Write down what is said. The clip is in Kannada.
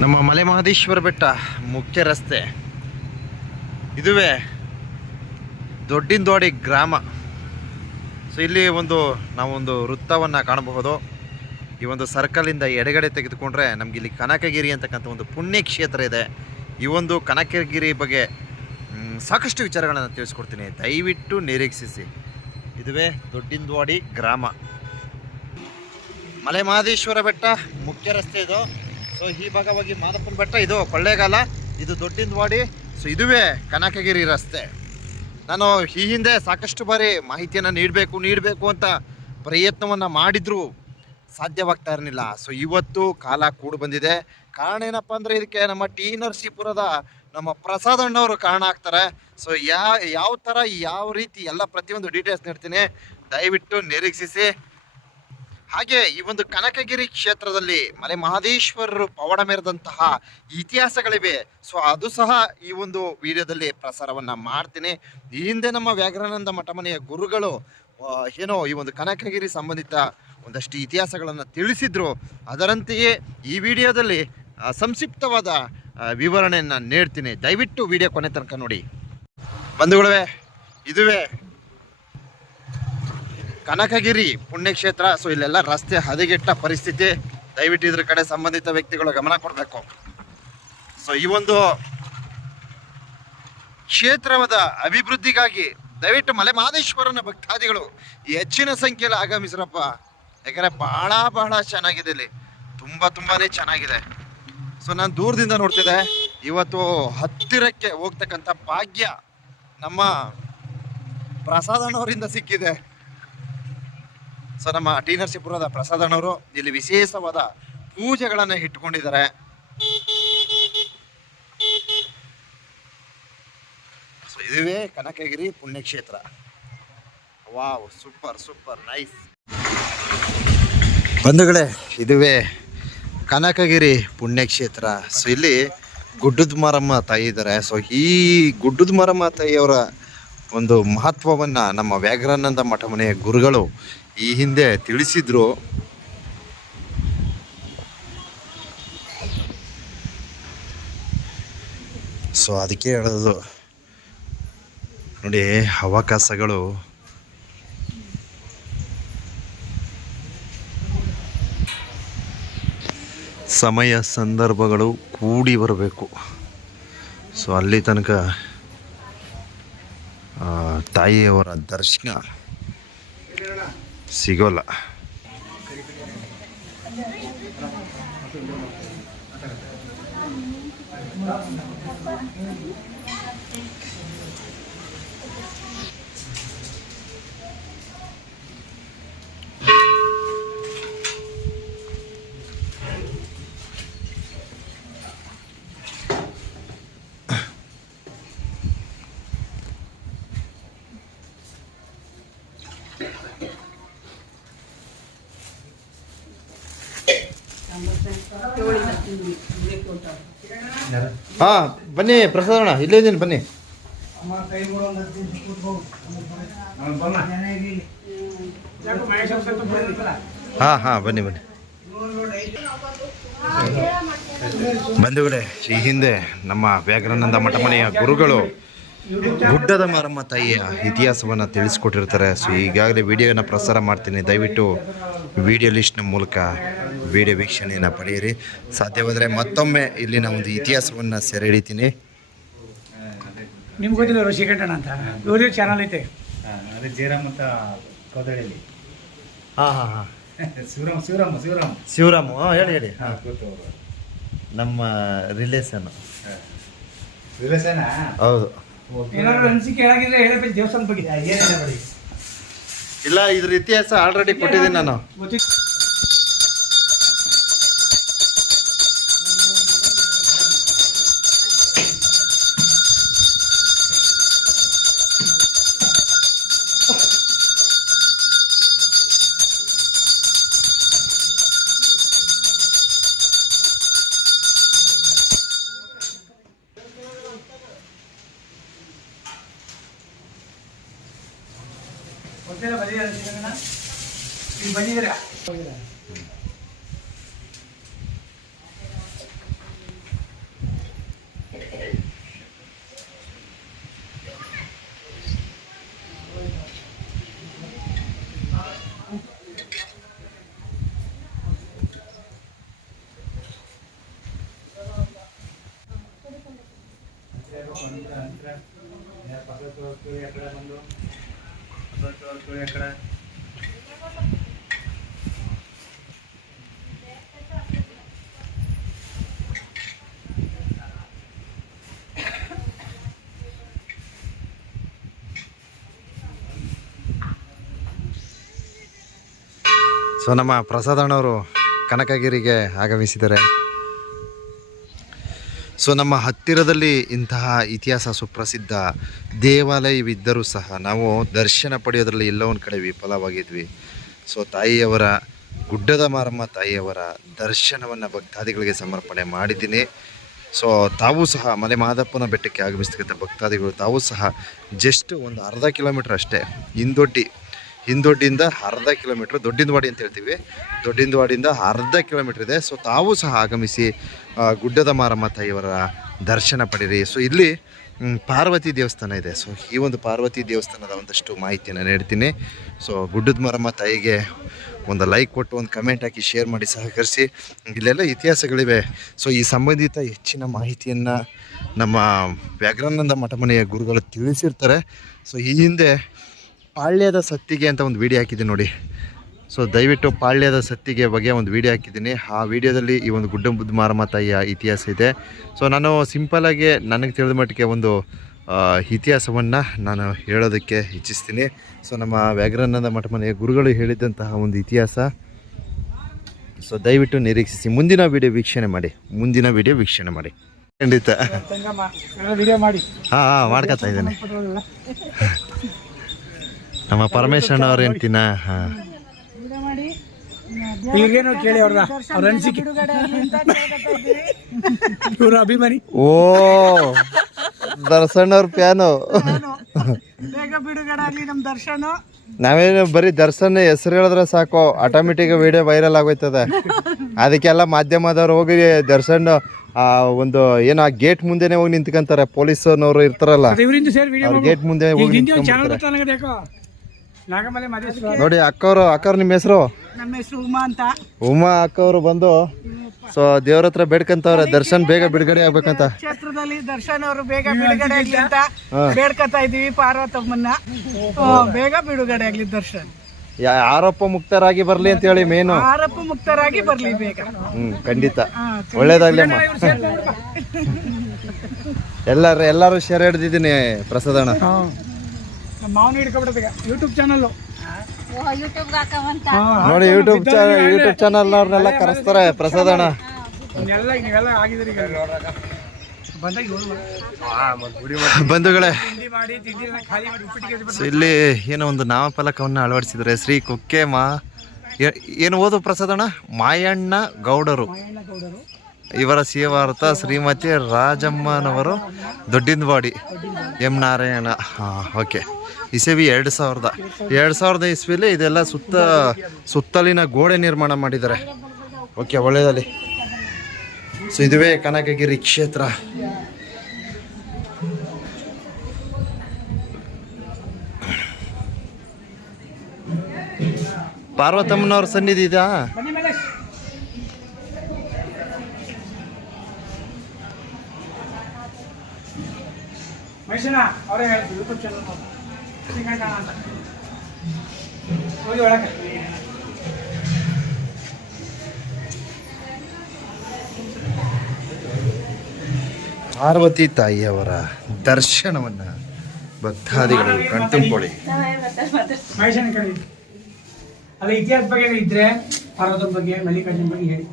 ನಮ್ಮ ಮಲೆ ಮಹದೇಶ್ವರ ಬೆಟ್ಟ ಮುಖ್ಯ ರಸ್ತೆ. ಇದುವೇ ದೊಡ್ಡಿಂದೋಡಿ ಗ್ರಾಮ. ಸೊ ಇಲ್ಲಿ ಒಂದು ನಾವೊಂದು ವೃತ್ತವನ್ನು ಕಾಣಬಹುದು. ಈ ಒಂದು ಸರ್ಕಲಿಂದ ಎಡಗಡೆ ತೆಗೆದುಕೊಂಡ್ರೆ ನಮ್ಗೆ ಇಲ್ಲಿ ಕನಕಗಿರಿ ಅಂತಕ್ಕಂಥ ಒಂದು ಪುಣ್ಯ ಕ್ಷೇತ್ರ ಇದೆ. ಈ ಒಂದು ಕನಕಗಿರಿ ಬಗ್ಗೆ ಸಾಕಷ್ಟು ವಿಚಾರಗಳನ್ನು ತಿಳಿಸ್ಕೊಡ್ತೀನಿ. ದಯವಿಟ್ಟು ನಿರೀಕ್ಷಿಸಿ. ಇದುವೇ ದೊಡ್ಡಿಂದೋಡಿ ಗ್ರಾಮ. ಮಲೆ ಮಹದೇಶ್ವರ ಬೆಟ್ಟ ಮುಖ್ಯ ರಸ್ತೆ ಇದು. ಸೊ ಈ ಭಾಗವಾಗಿ ಮಾದಪ್ಪನ ಬೆಟ್ಟ ಇದು ಕೊಳ್ಳೇಗಾಲ. ಇದು ದೊಡ್ಡಿಂದವಾಡಿ. ಸೊ ಇದುವೇ ಕನಕಗಿರಿ ರಸ್ತೆ. ನಾನು ಈ ಹಿಂದೆ ಸಾಕಷ್ಟು ಬಾರಿ ಮಾಹಿತಿಯನ್ನು ನೀಡಬೇಕು ನೀಡಬೇಕು ಅಂತ ಪ್ರಯತ್ನವನ್ನು ಮಾಡಿದ್ರು ಸಾಧ್ಯವಾಗ್ತಾ ಇರಲಿಲ್ಲ. ಸೊ ಇವತ್ತು ಕಾಲ ಕೂಡು ಬಂದಿದೆ. ಕಾರಣ ಏನಪ್ಪ ಅಂದರೆ ಇದಕ್ಕೆ ನಮ್ಮ ಟಿ ನರಸೀಪುರದ ನಮ್ಮ ಪ್ರಸಾದ್ ಅಣ್ಣವರು ಕಾರಣ ಆಗ್ತಾರೆ. ಸೊ ಯಾ, ಯಾವ ಥರ ಯಾವ ರೀತಿ ಎಲ್ಲ ಪ್ರತಿಯೊಂದು ಡೀಟೇಲ್ಸ್ ನೀಡ್ತೀನಿ, ದಯವಿಟ್ಟು ನಿರೀಕ್ಷಿಸಿ. ಹಾಗೆ ಈ ಒಂದು ಕನಕಗಿರಿ ಕ್ಷೇತ್ರದಲ್ಲಿ ಮಲೆ ಮಹದೇಶ್ವರರು ಪವಾಡ ಮೆರೆದಂತಹ ಇತಿಹಾಸಗಳಿವೆ. ಸೊ ಅದು ಸಹ ಈ ಒಂದು ವಿಡಿಯೋದಲ್ಲಿ ಪ್ರಸಾರವನ್ನ ಮಾಡ್ತೀನಿ. ಈ ಹಿಂದೆ ನಮ್ಮ ವ್ಯಾಘ್ರಾನಂದ ಮಠಮನೆಯ ಗುರುಗಳು ಏನೋ ಈ ಒಂದು ಕನಕಗಿರಿ ಸಂಬಂಧಿತ ಒಂದಷ್ಟು ಇತಿಹಾಸಗಳನ್ನು ತಿಳಿಸಿದ್ರು. ಅದರಂತೆಯೇ ಈ ವಿಡಿಯೋದಲ್ಲಿ ಸಂಕ್ಷಿಪ್ತವಾದ ವಿವರಣೆಯನ್ನು ನೀಡ್ತೀನಿ. ದಯವಿಟ್ಟು ವಿಡಿಯೋ ಕೊನೆ ತನಕ ನೋಡಿ. ಬಂಧುಗಳೇ, ಇದುವೇ ಕನಕಗಿರಿ ಪುಣ್ಯಕ್ಷೇತ್ರ. ಸೊ ಇಲ್ಲೆಲ್ಲ ರಸ್ತೆ ಹದಗೆಟ್ಟ ಪರಿಸ್ಥಿತಿ. ದಯವಿಟ್ಟು ಇದ್ರ ಕಡೆ ಸಂಬಂಧಿತ ವ್ಯಕ್ತಿಗಳು ಗಮನ ಕೊಡಬೇಕು. ಸೊ ಈ ಒಂದು ಕ್ಷೇತ್ರದ ಅಭಿವೃದ್ಧಿಗಾಗಿ ದಯವಿಟ್ಟು ಮಲೆ ಮಹದೇಶ್ವರನ ಭಕ್ತಾದಿಗಳು ಹೆಚ್ಚಿನ ಸಂಖ್ಯೆಯಲ್ಲಿ ಆಗಮಿಸ್ರಪ್ಪ. ಯಾಕಂದರೆ ಬಹಳ ಬಹಳ ಚೆನ್ನಾಗಿದೆ ಇಲ್ಲಿ. ತುಂಬ ತುಂಬಾ ಚೆನ್ನಾಗಿದೆ. ಸೊ ನಾನು ದೂರದಿಂದ ನೋಡ್ತಿದ್ದೆ. ಇವತ್ತು ಹತ್ತಿರಕ್ಕೆ ಹೋಗ್ತಕ್ಕಂಥ ಭಾಗ್ಯ ನಮ್ಮ ಪ್ರಸಾದಣ್ಣವರಿಂದ ಸಿಕ್ಕಿದೆ. ಸೊ ನಮ್ಮ ಟಿ ನರಸೀಪುರದ ಪ್ರಸಾದಣ್ಣವರು ಇಲ್ಲಿ ವಿಶೇಷವಾದ ಪೂಜೆಗಳನ್ನು ಇಟ್ಕೊಂಡಿದ್ದಾರೆ. ಸೊ ಇದುವೇ Kanakagiri ಪುಣ್ಯಕ್ಷೇತ್ರ. Wow, super super, nice. ಬಂಧುಗಳೇ, ಇದುವೇ ಕನಕಗಿರಿ ಪುಣ್ಯಕ್ಷೇತ್ರ. ಸೊ ಇಲ್ಲಿ ಗುಡ್ಡದ ಮಾರಮ್ಮ ತಾಯಿ ಇದ್ದಾರೆ. ಸೊ ಈ ಗುಡ್ಡದ ಮಾರಮ್ಮ ತಾಯಿಯವರ ಒಂದು ಮಹತ್ವವನ್ನು ನಮ್ಮ ವ್ಯಾಘ್ರಾನಂದ ಮಠ ಮನೆಯ ಗುರುಗಳು ಈ ಹಿಂದೆ ತಿಳಿಸಿದ್ರು. ಸೊ ಅದಕ್ಕೆ ಹೇಳೋದು. ನೋಡಿ, ಅವಕಾಶಗಳು. ಸಮಯ, ಸಂದರ್ಭಗಳು ಕೂಡಿ ಬರಬೇಕು. ಸೊ ಅಲ್ಲಿ ತನಕ ತಾಯಿಯವರ ದರ್ಶನ. ಸಿಗೋಲ್ಲ ಹಾಂ, ಬನ್ನಿ ಪ್ರಸಾದಣ್ಣ, ಇಲ್ಲೇ ಇದ್ದೀನಿ, ಬನ್ನಿ. ಹಾಂ ಹಾಂ, ಬನ್ನಿ ಬನ್ನಿ. ಬಂಧುಗಳೇ ಈ ಹಿಂದೆ ನಮ್ಮ ವ್ಯಾಘ್ರಾನಂದ ಮಠ ಮನೆಯ ಗುರುಗಳು, ಗುಡ್ಡದ ಮಾರಮ್ಮ ತಾಯಿಯ ಇತಿಹಾಸವನ್ನು ತಿಳಿಸ್ಕೊಟ್ಟಿರ್ತಾರೆ. ಸೊ ಈಗಾಗಲೇ ವಿಡಿಯೋನ ಪ್ರಸಾರ ಮಾಡ್ತೀನಿ. ದಯವಿಟ್ಟು ವಿಡಿಯೋ ಲಿಸ್ಟ್ನ ಮೂಲಕ ವಿಡಿಯೋ ವೀಕ್ಷಣೆಯನ್ನು ಪಡೆಯಿರಿ. ಸಾಧ್ಯವಾದರೆ ಮತ್ತೊಮ್ಮೆ ಇಲ್ಲಿನ ಒಂದು ಇತಿಹಾಸವನ್ನು ಸೆರೆ ಹಿಡಿತೀನಿ ನಿಮ್ಗೆ ಗೊತ್ತಿಲ್ಲ ಋಷಿಕಂಠಣ ಅಂತ. ಯೂಟ್ಯೂಬ್ ಚಾನಲ್ ಐತೆ. ಅದೇ ಜಯರಾಮ್ ಅಂತ ಕೌದಳ್ಳಿಯಲ್ಲಿ. ಹಾಂ ಹಾಂ ಹಾಂ. ಶಿವರಾಮ್ ಶಿವರಾಮ್ ಶಿವರಾಮ್. ಶಿವರಾಮು ಹಾಂ ಹೇಳಿ ಹೇಳಿ. ಹಾಂ ಗೊತ್ತು ನಮ್ಮ ರಿಲೇಷನ್ ರಿಲೇಷನ್ ಹೌದು. ಏನಾದ್ರು ಅನಿಸಿಕೆ ಹೇಳಾಗಿದ್ರೆ ಹೇಳಬೇಕು ದೇವಸ್ಥಾನ ಬಗ್ಗೆ ಏನಿಲ್ಲ ಬಡಿ ಇಲ್ಲ ಇದ್ರ ಇತಿಹಾಸ ಆಲ್ರೆಡಿ ಕೊಟ್ಟಿದ್ದೀನಿ ನಾನು. ಗೊತ್ತಿತ್ತು ಬಂದಿದ್ದೀರಾ ಸೊ ನಮ್ಮ ಪ್ರಸಾದ್ ಅಣ್ಣವರು ಕನಕಗಿರಿಗೆ ಆಗಮಿಸಿದ್ದಾರೆ. ಸೊ ನಮ್ಮ ಹತ್ತಿರದಲ್ಲಿ ಇಂತಹ ಇತಿಹಾಸ ಸುಪ್ರಸಿದ್ಧ ದೇವಾಲಯವಿದ್ದರೂ ಸಹ ನಾವು ದರ್ಶನ ಪಡೆಯೋದ್ರಲ್ಲಿ ಎಲ್ಲ ಒಂದು ಕಡೆ ವಿಫಲವಾಗಿದ್ವಿ. ಸೊ ತಾಯಿಯವರ, ಗುಡ್ಡದ ಮಾರಮ್ಮ ತಾಯಿಯವರ ದರ್ಶನವನ್ನು ಭಕ್ತಾದಿಗಳಿಗೆ ಸಮರ್ಪಣೆ ಮಾಡಿದ್ದೀನಿ. ಸೊ ತಾವು ಸಹ ಮಲೆ ಮಾದಪ್ಪನ ಬೆಟ್ಟಕ್ಕೆ ಆಗಮಿಸ್ತಕ್ಕಂಥ ಭಕ್ತಾದಿಗಳು ತಾವು ಸಹ ಜಸ್ಟ್ ಒಂದು ಅರ್ಧ ಕಿಲೋಮೀಟ್ರ್ ಅಷ್ಟೇ ಹಿಂದೊಡ್ಡಿ ಹಿಂದೊಡ್ಡಿಂದ ಅರ್ಧ ಕಿಲೋಮೀಟ್ರ್ ದೊಡ್ಡಿಂದವಾಡಿ ಅಂತ ಹೇಳ್ತೀವಿ. ದೊಡ್ಡಿಂದವಾಡಿಯಿಂದ ಅರ್ಧ ಕಿಲೋಮೀಟ್ರ್ ಇದೆ. ಸೊ ತಾವು ಸಹ ಆಗಮಿಸಿ ಗುಡ್ಡದ ಮಾರಮ್ಮ ತಾಯಿಯವರ ದರ್ಶನ ಪಡೀರಿ. ಸೊ ಇಲ್ಲಿ ಪಾರ್ವತಿ ದೇವಸ್ಥಾನ ಇದೆ. ಸೊ ಈ ಒಂದು ಪಾರ್ವತಿ ದೇವಸ್ಥಾನದ ಒಂದಷ್ಟು ಮಾಹಿತಿಯನ್ನು ನೀಡ್ತೀನಿ. ಸೊ ಗುಡ್ಡದ ಮಾರಮ್ಮ ತಾಯಿಗೆ ಒಂದು ಲೈಕ್ ಕೊಟ್ಟು, ಒಂದು ಕಮೆಂಟ್ ಹಾಕಿ ಶೇರ್ ಮಾಡಿ ಸಹಕರಿಸಿ. ಇಲ್ಲೆಲ್ಲ ಇತಿಹಾಸಗಳಿವೆ. ಸೊ ಈ ಸಂಬಂಧಿತ ಹೆಚ್ಚಿನ ಮಾಹಿತಿಯನ್ನು ನಮ್ಮ ವ್ಯಾಘ್ರಾನಂದ ಮಠಮನೆಯ ಗುರುಗಳು ತಿಳಿಸಿರ್ತಾರೆ. ಸೊ ಈ ಹಿಂದೆ ಪಾಳ್ಯದ ಸತ್ತಿಗೆ ಅಂತ ಒಂದು ವಿಡಿಯೋ ಹಾಕಿದ್ದೀನಿ ನೋಡಿ. ಸೊ ದಯವಿಟ್ಟು ಪಾಳ್ಯದ ಸತ್ತಿಗೆ ಬಗ್ಗೆ ಒಂದು ವಿಡಿಯೋ ಹಾಕಿದ್ದೀನಿ. ಆ ವಿಡಿಯೋದಲ್ಲಿ ಈ ಒಂದು ಗುಡ್ಡ ಬುದ್ಧ ಮಾರಮ್ಮ ತಾಯಿಯ ಇತಿಹಾಸ ಇದೆ. ಸೊ ನಾನು ಸಿಂಪಲಾಗಿ ನನಗೆ ತಿಳಿದ ಮಟ್ಟಿಗೆ ಒಂದು ಇತಿಹಾಸವನ್ನು ನಾನು ಹೇಳೋದಕ್ಕೆ ಇಚ್ಛಿಸ್ತೀನಿ. ಸೊ ನಮ್ಮ ವ್ಯಾಘ್ರಾನಂದ ಮಠ ಮನೆಯ ಗುರುಗಳು ಹೇಳಿದಂತಹ ಒಂದು ಇತಿಹಾಸ. ಸೊ ದಯವಿಟ್ಟು ನಿರೀಕ್ಷಿಸಿ. ಮುಂದಿನ ವಿಡಿಯೋ ವೀಕ್ಷಣೆ ಮಾಡಿ. ಮುಂದಿನ ವಿಡಿಯೋ ವೀಕ್ಷಣೆ ಮಾಡಿ. ಖಂಡಿತ. ಹಾಂ ಹಾಂ ಮಾಡ್ಕೊತಾ ಇದ್ದೇನೆ. ನಮ್ಮ ಪರಮೇಶ್ವರ ಅವ್ರ ಹೆಂಡ್ತಿನ ಹಾಂ ಕೇಳಿ ಅವ್ರ ಅವ್ರ ಅನಿಸಿಕೆ. ಇವ್ರ ಅಭಿಮಾನಿ. ಓ ದರ್ಶನ್ ಅವ್ರ ಪ್ಯಾನು. ಬೇಗ ಬಿಡುಗಡೆ ಆಗ್ಲಿ ನಮ್ ದರ್ಶನ. ನಾವೇನು ಬರೀ ದರ್ಶನ್ ಹೆಸರು ಹೇಳಿದ್ರೆ ಸಾಕು. ಆಟೋಮೆಟಿಕ್ ವಿಡಿಯೋ ವೈರಲ್ ಆಗೋಯ್ತದೆ. ಅದಕ್ಕೆಲ್ಲ ಮಾಧ್ಯಮದವ್ರು ಹೋಗಿ ದರ್ಶನ್ ಆ ಒಂದು ಏನೋ ಆ ಗೇಟ್ ಮುಂದೆನೆ ಹೋಗಿ ನಿಂತ್ಕೊಂತಾರೆ. ಪೊಲೀಸನವರು ಇರ್ತಾರಲ್ಲ. ಅವ್ರ ಗೇಟ್ ಮುಂದೆ ಹೋಗಿ ನಿಂತ್ಕೊಂಡ್ಬಿಡ್ತಾರೆ. ನಾಗಮಲೆ ನೋಡಿ ಅಕ್ಕವ್ರು ಅಕ್ಕವ್ರು ನಿಮ್ಮ ಹೆಸರು? ನಮ್ಮ ಹೆಸರು ಉಮಾ ಅಂತ. ಉಮಾ ಅಕ್ಕವ್ರು ಬಂದು ಸೊ ದೇವ್ರ ಹತ್ರ ಬೇಡ್ಕಂತವ್ರೆ ದರ್ಶನ್ ಬೇಗ ಬಿಡುಗಡೆ ಆಗ್ಬೇಕಂತ. ಕ್ಷೇತ್ರದಲ್ಲಿ ದರ್ಶನ್ ಅವರು ಬೇಗ ಬಿಡುಗಡೆ ಆಗ್ಲಿ ಅಂತ ಬೇಡ್ಕತಾ ಇದೀವಿ ಪಾರ್ವತಮ್ಮನ್ನ. ಬೇಗ ಬಿಡುಗಡೆ ಆಗ್ಲಿ ದರ್ಶನ್. ಯಾ- ಆರೋಪ ಮುಕ್ತರಾಗಿ ಬರ್ಲಿ ಅಂತ ಹೇಳಿ ಮೇನು. ಆರೋಪ ಮುಕ್ತರಾಗಿ ಬರ್ಲಿ ಬೇಗ. ಹ್ಮ್ ಖಂಡಿತ. ಒಳ್ಳೇದಾಗ್ಲಿ ಅಮ್ಮ. ಎಲ್ಲಾರು ಎಲ್ಲಾರು ಶೇರ್ ಹಿಡ್ದಿದ್ದೀನಿ ಪ್ರಸಾದಣ್ಣ ಮಾವನ ಹಿಡ್ಕೊಬಿಡ್ಬೇಕ ಯೂಟ್ಯೂಬ್ ಚಾನಲ್ ನೋಡಿ ಯೂಟ್ಯೂಬ್ ಚಾನಲ್ ಯೂಟ್ಯೂಬ್ ಚಾನಲ್ ಅವ್ರನ್ನೆಲ್ಲ ಕರೆಸ್ತಾರೆ ನೀವೆಲ್ಲ ಈಗ. ಏಳು ಬಂಧುಗಳೇ. ಇಲ್ಲಿ ಏನೋ ಒಂದು ನಾಮಫಲಕವನ್ನು ಅಳವಡಿಸಿದ್ರೆ ಶ್ರೀ ಕುಕ್ಕೆ ಮಾ ಏನು ಓದು ಪ್ರಸಾದಣ್ಣ ಮಾಯಣ್ಣ ಗೌಡರು. ಗೌಡರು. ಇವರ ಸೇವಾರ್ಥ ಶ್ರೀಮತಿ ರಾಜಮ್ಮನವರು, ದೊಡ್ಡಿಂದವಾಡಿ, ಎಂ ನಾರಾಯಣ. ಹಾಂ, ಓಕೆ. ಇಸವಿ ಎರಡು ಸಾವಿರದ ಎರಡು ಸಾವಿರದ ಇಸ್ವಿಲಿ ಇದೆಲ್ಲ ಸುತ್ತ, ಸುತ್ತಲಿನ ಗೋಡೆ ನಿರ್ಮಾಣ ಮಾಡಿದ್ದಾರೆ. ಓಕೆ, ಒಳ್ಳೆಯದಲ್ಲಿ. ಸೊ ಇದುವೇ ಕನಕಗಿರಿ ಕ್ಷೇತ್ರ. ಪಾರ್ವತಮ್ಮನವ್ರ ಸನ್ನಿಧಿ ಇದೆಯಾ ಬನ್ನಿ ಮೇಲೆ ಮೈಸೂರ ಅವರೇ ಹೇಳ್ತೀವಿ ಯೂಟ್ಯೂಬ್ ಚಾನಲ್ ಶ್ರೀಕಂಠ ಅಂತ. ಹೋಗಿ ಒಳಗೆ. ಪಾರ್ವತಿ ತಾಯಿಯವರ ದರ್ಶನವನ್ನ ಭಕ್ತಾದಿಗಳು ಕಣ್ತುಂಬಿಕೊಳ್ಳಿ. ಮಹೇಶನ ಕಡೆ. ಅಲ್ಲ ಇತಿಹಾಸ ಬಗ್ಗೆ ಇದ್ರೆ ಪಾರ್ವತನ ಬಗ್ಗೆ ಮಲ್ಲಿಕಾರ್ಜುನ ಬಗ್ಗೆ ಹೇಳಿ.